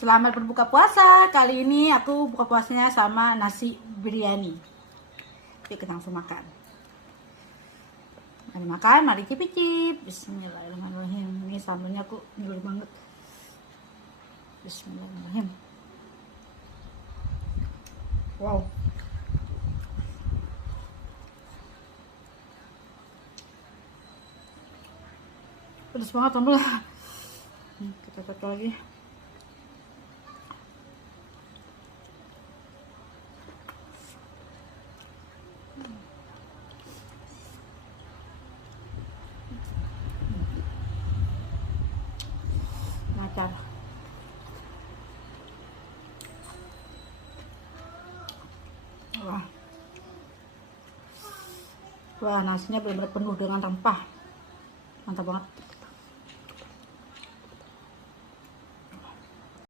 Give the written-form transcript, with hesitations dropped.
Selamat berbuka puasa. Kali ini aku buka puasanya sama nasi biryani. Oke, kita langsung makan. Mari makan, mari cicip-cicip. Bismillahirrahmanirrahim. Ini sambalnya aku nyuruh banget. Bismillahirrahmanirrahim. Wow. Pedas banget sambalnya. Kita coba lagi. Macar. Wah. Wah, nasinya benar-benar penuh dengan rempah. Mantap banget.